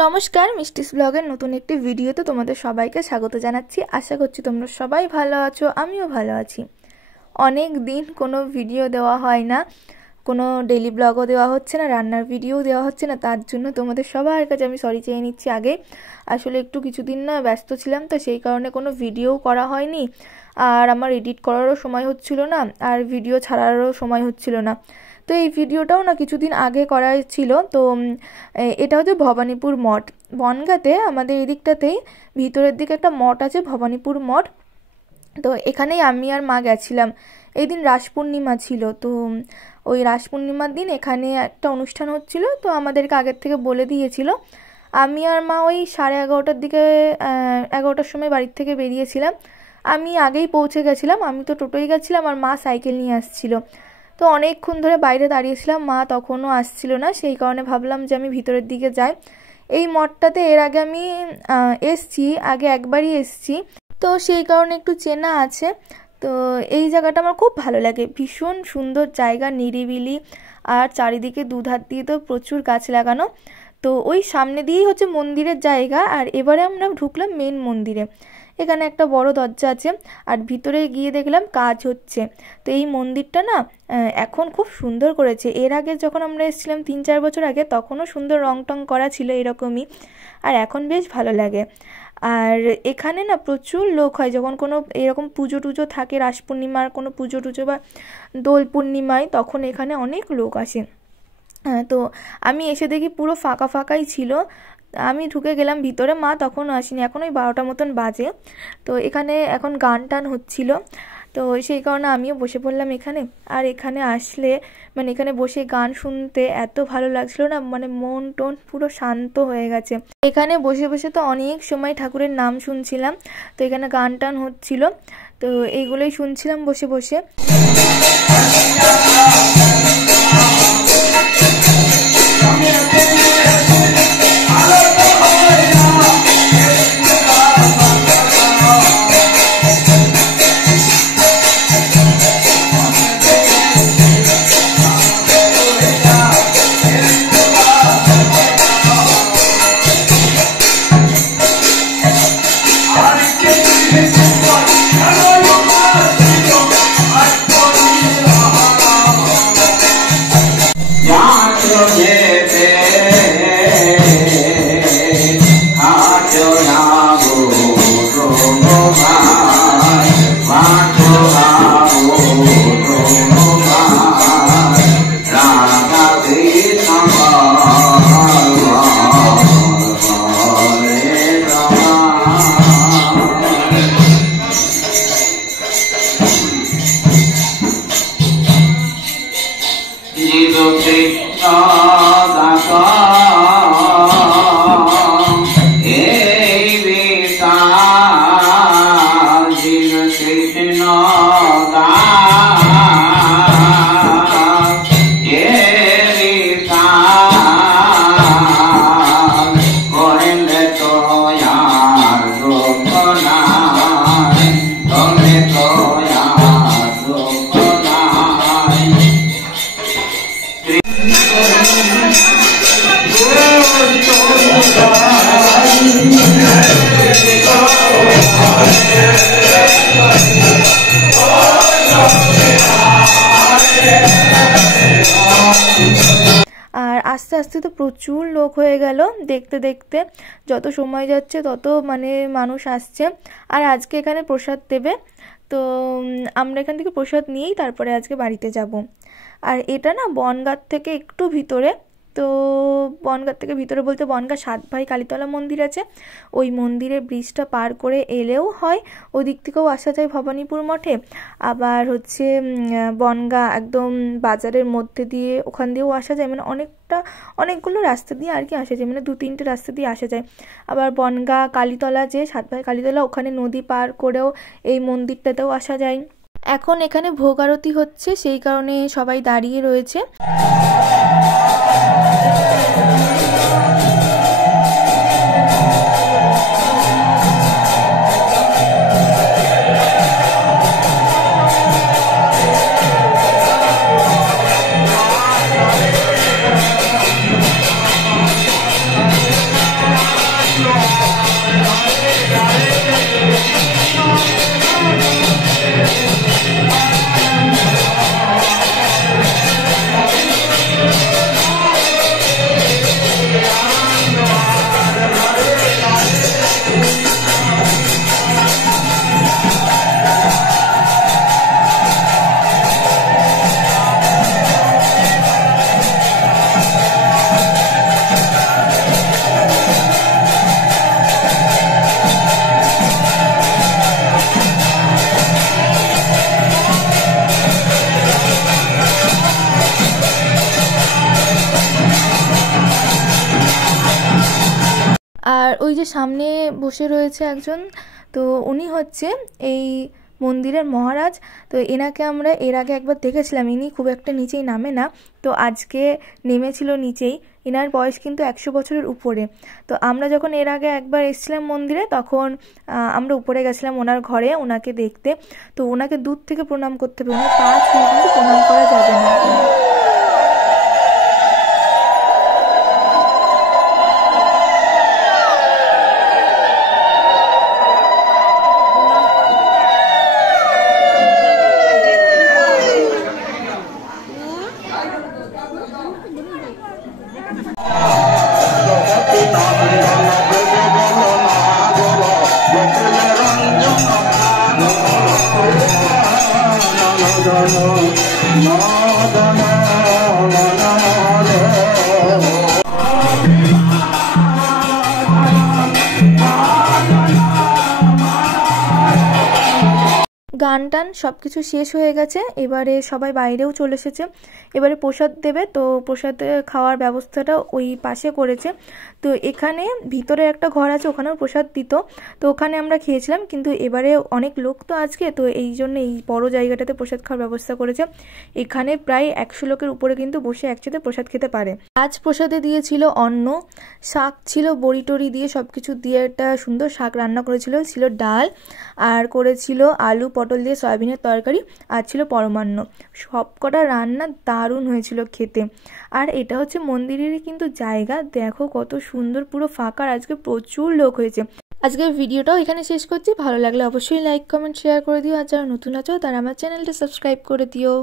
নমস্কার, মিষ্টিস ব্লগের নতুন একটি ভিডিওতে তোমাদের সবাইকে স্বাগত জানাচ্ছি। আশা করছি তোমরা সবাই ভালো আছো, আমিও ভালো আছি। অনেক দিন কোনো ভিডিও দেওয়া হয় না, কোনো ডেইলি ব্লগও দেওয়া হচ্ছে না, রান্নার ভিডিও দেওয়া হচ্ছে না। তার জন্য তোমাদের সবার কাছে আমি সরি চেয়ে নিচ্ছি আগে। আসলে একটু কিছুদিন না ব্যস্ত ছিলাম, তো সেই কারণে কোনো ভিডিও করা হয়নি, আর আমার এডিট করারও সময় হচ্ছিল না, আর ভিডিও ছাড়ারও সময় হচ্ছিল না। তো এই ভিডিওটাও না কিছুদিন আগে করা ছিল। তো এটা হচ্ছে ভবানীপুর মঠ, বনগাঁতে আমাদের এই দিকটাতেই ভিতরের দিকে একটা মঠ আছে, ভবানীপুর মঠ। তো এখানেই আমি আর মা গেছিলাম। এই দিন রাস পূর্ণিমা ছিল, তো ওই রাস পূর্ণিমার দিন এখানে একটা অনুষ্ঠান হচ্ছিল, তো আমাদেরকে আগের থেকে বলে দিয়েছিল। আমি আর মা ওই 11:30টার দিকে 11টার সময় বাড়ির থেকে বেরিয়েছিলাম। আমি আগেই পৌঁছে গেছিলাম, আমি তো টোটোয় গেছিলাম আর মা সাইকেল নিয়ে আসছিল। তো অনেকক্ষণ ধরে বাইরে দাঁড়িয়েছিলাম, মা তখনও আসছিল না, সেই কারণে ভাবলাম যে আমি ভিতরের দিকে যাই। এই মঠটাতে এর আগে আমি এসছি, আগে একবারই এসছি, তো সেই কারণে একটু চেনা আছে। তো এই জায়গাটা আমার খুব ভালো লাগে, ভীষণ সুন্দর জায়গা, নিরিবিলি, আর চারিদিকে দুধার দিয়ে তো প্রচুর গাছ লাগানো। তো ওই সামনে দিয়েই হচ্ছে মন্দিরের জায়গা, আর এবারে আমরা ঢুকলাম মেন মন্দিরে। এখানে একটা বড় দরজা আছে, আর ভিতরে গিয়ে দেখলাম কাজ হচ্ছে। তো এই মন্দিরটা না এখন খুব সুন্দর করেছে। এর আগে যখন আমরা এসেছিলাম 3-4 বছর আগে, তখনও সুন্দর রং টং করা ছিল এরকমই, আর এখন বেশ ভালো লাগে। আর এখানে না প্রচুর লোক হয় যখন কোনো এরকম পুজো টুজো থাকে, রাস পূর্ণিমার কোনো পুজো টুজো বা দোল পূর্ণিমায়, তখন এখানে অনেক লোক আসে। হ্যাঁ, তো আমি এসে দেখি পুরো ফাঁকা ফাঁকাই ছিল। আমি ঢুকে গেলাম ভিতরে, মা তখন আসেনি, এখন ওই 12টা মতন বাজে। তো এখানে এখন গান টান হচ্ছিল, তো সেই কারণে আমিও বসে পড়লাম এখানে। আর এখানে আসলে মানে এখানে বসে গান শুনতে এত ভালো লাগছিল না, মানে মন টন পুরো শান্ত হয়ে গেছে। এখানে বসে বসে তো অনেক সময় ঠাকুরের নাম শুনছিলাম, তো এখানে গান টান হচ্ছিল, তো এইগুলোই শুনছিলাম বসে বসে। আর আস্তে আস্তে তো প্রচুর লোক হয়ে গেল, দেখতে দেখতে যত সময় যাচ্ছে তত মানে মানুষ আসছে। আর আজকে এখানে প্রসাদ দেবে, তো আমরা এখান থেকে প্রসাদ নিয়েই তারপরে আজকে বাড়িতে যাব। আর এটা না বনগাঁ থেকে একটু ভিতরে, তো বনগাঁ থেকে ভিতরে বলতে বনগাঁ 7 ভাই কালীতলা মন্দির আছে, ওই মন্দিরের ব্রিজটা পার করে এলেও হয়, ওদিক থেকেও আসা যায় ভবানীপুর মঠে। আবার হচ্ছে বনগাঁ একদম বাজারের মধ্যে দিয়ে ওখান দিয়েও আসা যায়, মানে অনেকগুলো রাস্তা দিয়ে আর কি আসা যায়, মানে 2-3টে রাস্তা দিয়ে আসা যায়। আবার বনগাঁ কালীতলা যে 7 ভাই কালীতলা, ওখানে নদী পার করেও এই মন্দিরটাতেও আসা যায়। এখন এখানে ভোগ আরতি হচ্ছে, সেই কারণে সবাই দাঁড়িয়ে রয়েছে। আর ওই যে সামনে বসে রয়েছে একজন, তো উনি হচ্ছে এই মন্দিরের মহারাজ। তো এনাকে আমরা এর আগে একবার দেখেছিলাম, ইনি খুব একটা নিচেই নামে না, তো আজকে নেমেছিল নিচেই। এনার বয়স কিন্তু 100 বছরের উপরে। তো আমরা যখন এর আগে একবার এসেছিলাম মন্দিরে, তখন আমরা উপরে গেছিলাম ওনার ঘরে ওনাকে দেখতে। তো ওনাকে দূর থেকে প্রণাম করতে হবে, ওনার পা ছুঁয়ে কিন্তু প্রণাম করা যাবে না। গান টান সব কিছু শেষ হয়ে গেছে, এবারে সবাই বাইরেও চলে এসেছে। এবারে প্রসাদ দেবে, তো প্রসাদ খাওয়ার ব্যবস্থাটা ওই পাশে করেছে। তো এখানে ভিতরে একটা ঘর আছে, ওখানেও প্রসাদ দিত, তো ওখানে আমরা খেয়েছিলাম। কিন্তু এবারে অনেক লোক তো আজকে, তো এই জন্য এই বড় জায়গাটাতে প্রসাদ খাওয়ার ব্যবস্থা করেছে। এখানে প্রায় 100 লোকের উপরে কিন্তু বসে একসাথে প্রসাদ খেতে পারে। আজ প্রসাদে দিয়েছিল অন্ন, শাক ছিল, বড়ি টড়ি দিয়ে সব কিছু দিয়ে একটা সুন্দর শাক রান্না করেছিল, ছিল ডাল, আর করেছিল আলু পটল দিয়ে সয়াবিনের তরকারি, আর ছিল পরমান্ন। সব কটা রান্না দারুণ হয়েছিল খেতে। আর এটা হচ্ছে মন্দিরেরই কিন্তু জায়গা, দেখো কত সুন্দর, পুরো ফাঁকা। আজকে প্রচুর লোক হয়েছে। আজকের ভিডিওটাও এখানে শেষ করছি। ভালো লাগলে অবশ্যই লাইক কমেন্ট শেয়ার করে দিও, আর যারা নতুন আছো তারা আমার চ্যানেলটা সাবস্ক্রাইব করে দিও।